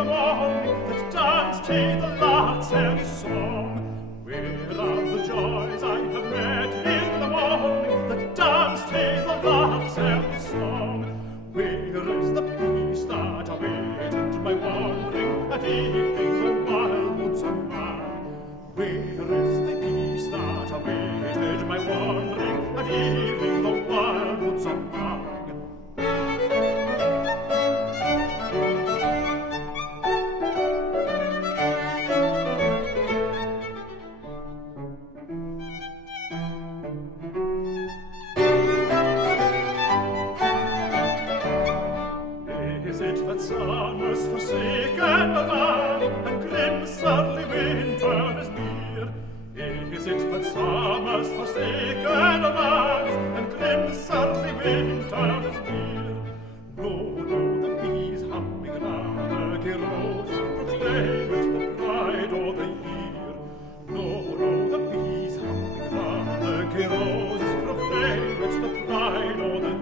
the morning that danced to the lark's early song. Where are the joys I have met in the morning that danced to the lark's early song? Where is the peace that awaited my wandering at evening the wild woods among? Where is the peace that awaited my wandering at evening the wild woods among? Is it that summer's forsaken the valley and grim surly winter is near? Is it that summer's forsaken the valley and grim surly winter is near? No, no, the bees humming round the gay roses proclaim it the pride o' the year. No, no, the bees humming round the gay roses proclaim it the pride o' the year.